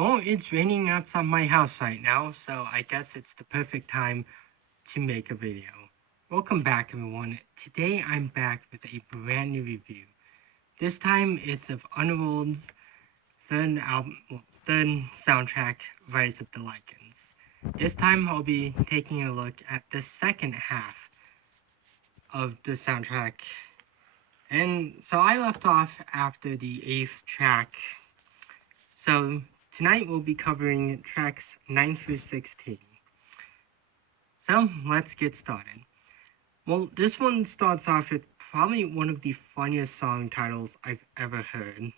Well, it's raining outside my house right now, so I guess it's the perfect time to make a video. Welcome back, everyone. Today I'm back with a brand new review. This time it's of Underworld's third soundtrack, Rise of the Lycans. This time I'll be taking a look at the second half of the soundtrack. And so I left off after the 8th track. So tonight we'll be covering tracks 9 through 16. So let's get started. Well, this one starts off with probably one of the funniest song titles I've ever heard.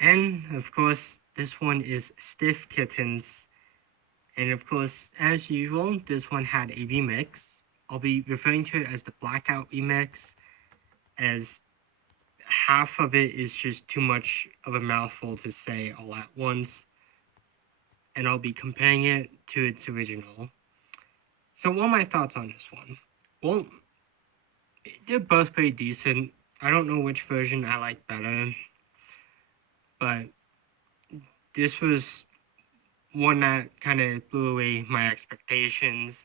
And of course, this one is Stiff Kittens. And of course, as usual, this one had a remix. I'll be referring to it as the Blackout remix, as half of it is just too much of a mouthful to say all at once. And I'll be comparing it to its original. So what are my thoughts on this one? Well, they're both pretty decent. I don't know which version I like better, but this was one that kind of blew away my expectations.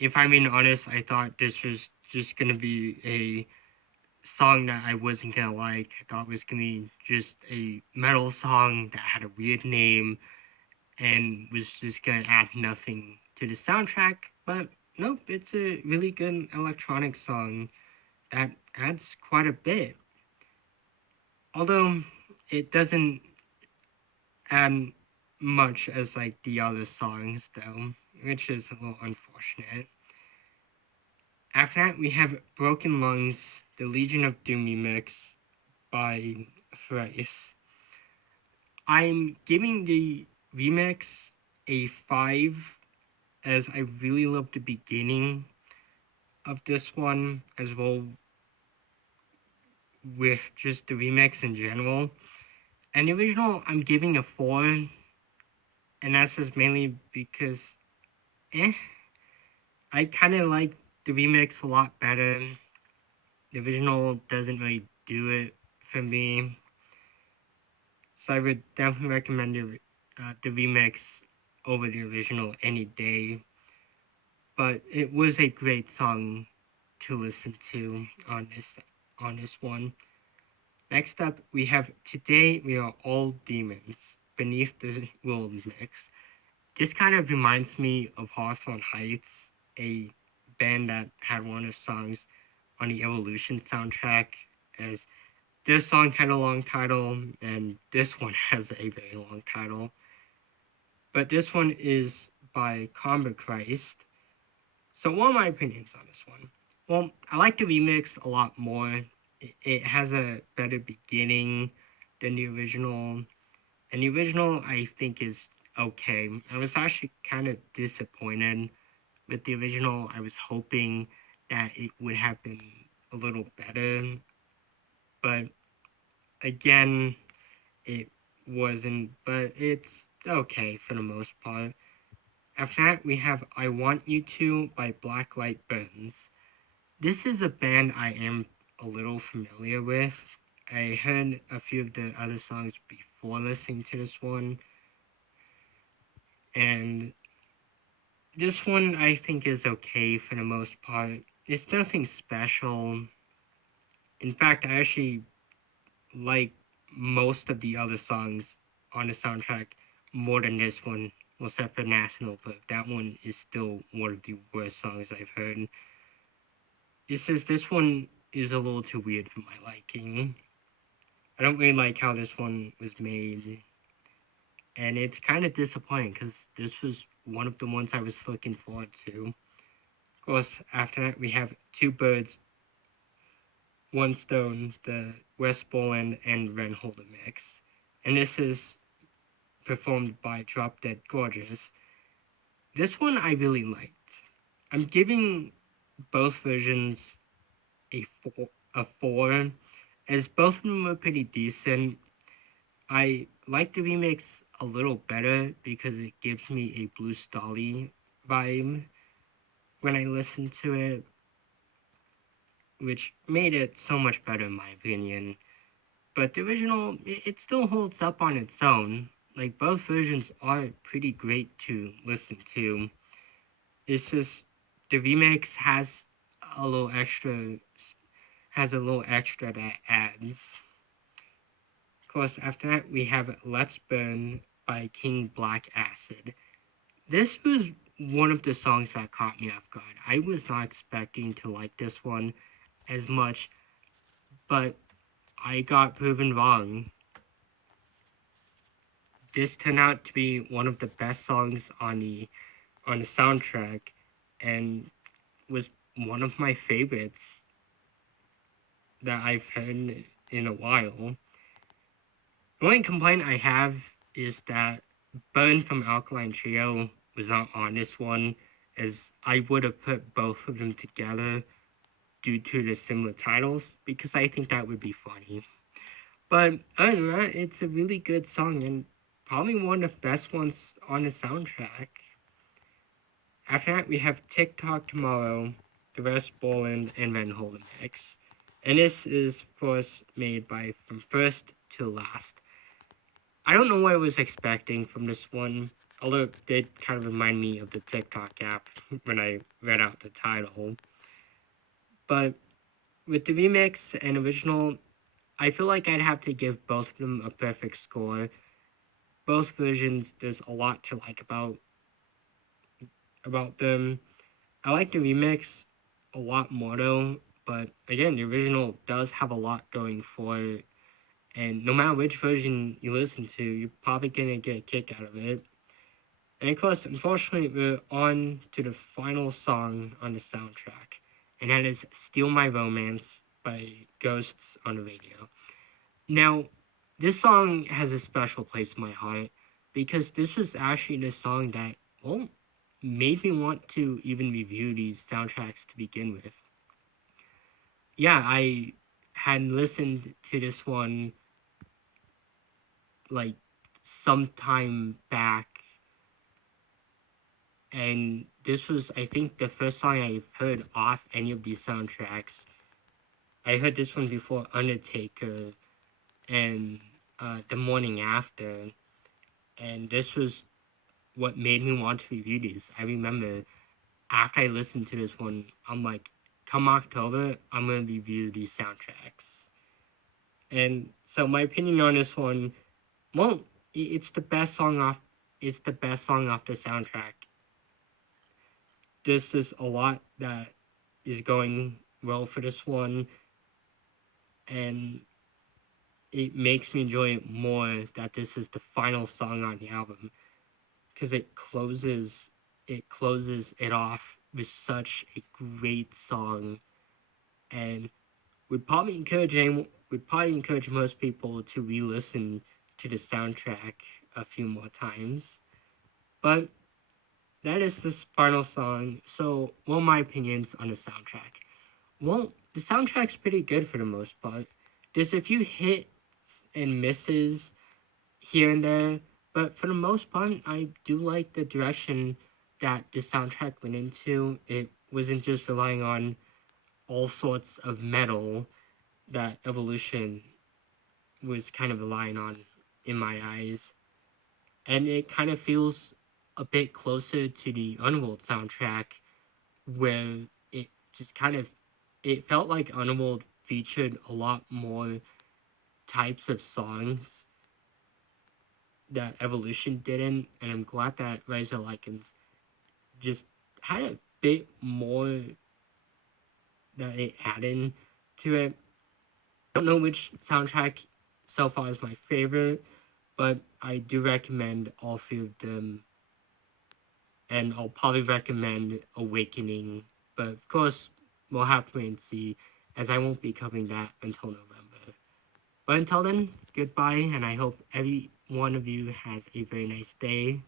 If I'm being honest, I thought this was just gonna be a song that I wasn't gonna like. I thought it was gonna be just a metal song that had a weird name and was just gonna add nothing to the soundtrack, but nope, it's a really good electronic song that adds quite a bit. Although it doesn't add much as like the other songs though, which is a little unfortunate. After that we have Broken Lungs, the Legion of Doom remix by Thrice. I'm giving the remix a 5 as I really love the beginning of this one as well with just the remix in general. And the original I'm giving a 4, and that's just mainly because I kind of like the remix a lot better. The original doesn't really do it for me, so I would definitely recommend the remix over the original any day. But it was a great song to listen to on this one. Next up, we have Today We Are All Demons, Beneath the World mix. This kind of reminds me of Hawthorne Heights, a band that had one of the songs on the Evolution soundtrack, as this song had a long title, and this one has a very long title. But this one is by Combat Christ. So what are my opinions on this one? Well, I like the remix a lot more. It has a better beginning than the original. And the original, I think, is okay. I was actually kind of disappointed with the original. I was hoping that it would have been a little better. But again, it wasn't. But it's okay for the most part. After that, we have I Want You To by Blacklight Burns. This is a band I am a little familiar with. I heard a few of the other songs before listening to this one. And this one I think is okay for the most part. It's nothing special. In fact, I actually like most of the other songs on the soundtrack more than this one, except for National, but that one is still one of the worst songs I've heard. This one is a little too weird for my liking. I don't really like how this one was made, and it's kind of disappointing because this was one of the ones I was looking forward to. Of course, after that we have Two Birds, One Stone, the West Boland and Ren Holder mix, and this is performed by Drop Dead Gorgeous. This one I really liked. I'm giving both versions a four, as both of them were pretty decent. I like the remix a little better because it gives me a Blue Stolly vibe when I listen to it, which made it so much better in my opinion. But the original, it still holds up on its own. like both versions are pretty great to listen to. It's just the remix has a little extra that adds. Of course, after that we have Let's Burn by King Black Acid. This was one of the songs that caught me off guard. I was not expecting to like this one as much, but I got proven wrong. This turned out to be one of the best songs on the soundtrack, and was one of my favorites that I've heard in a while. The only complaint I have is that Burn from Alkaline Trio was not on this one, as I would have put both of them together due to the similar titles, because I think that would be funny. But other than that, it's a really good song and probably one of the best ones on the soundtrack. After that, we have TikTok Tomorrow, The Rest Boland, and Van Holden mix. And this is, of course, made by From First to Last. I don't know what I was expecting from this one, although it did kind of remind me of the TikTok app when I read out the title. But with the remix and original, I feel like I'd have to give both of them a perfect score. Both versions, there's a lot to like about them. I like the remix a lot more though, but again, the original does have a lot going for it. And no matter which version you listen to, you're probably gonna get a kick out of it. And of course, unfortunately, we're on to the final song on the soundtrack, and that is Steal My Romance by Ghosts on the Radio. Now, this song has a special place in my heart because this was actually the song that, well, made me want to even review these soundtracks to begin with. Yeah, I had listened to this one like sometime back, and this was, I think, the first song I've heard off any of these soundtracks. I heard this one before Undertaker and The Morning After, and this was what made me want to review these. I remember after I listened to this one, I'm like, come October, I'm gonna review these soundtracks. And so my opinion on this one, well, it's the best song off. It's the best song off the soundtrack. This is a lot that is going well for this one, and it makes me enjoy it more that this is the final song on the album because it closes it off with such a great song, and would probably encourage most people to re-listen to the soundtrack a few more times. But that is this final song. So, what are my opinions on the soundtrack? Well, the soundtrack's pretty good for the most part. There's a few hits and misses here and there, but for the most part, I do like the direction that the soundtrack went into. It wasn't just relying on all sorts of metal that Evolution was kind of relying on in my eyes. And it kind of feels a bit closer to the Underworld soundtrack, where it just kind of it felt like Underworld featured a lot more types of songs that Evolution didn't, and I'm glad that Rise of Lycans just had a bit more that it added to it. I don't know which soundtrack so far is my favorite, but I do recommend all three of them, and I'll probably recommend Awakening, but of course, we'll have to wait and see, as I won't be covering that until November. But until then, goodbye, and I hope every one of you has a very nice day.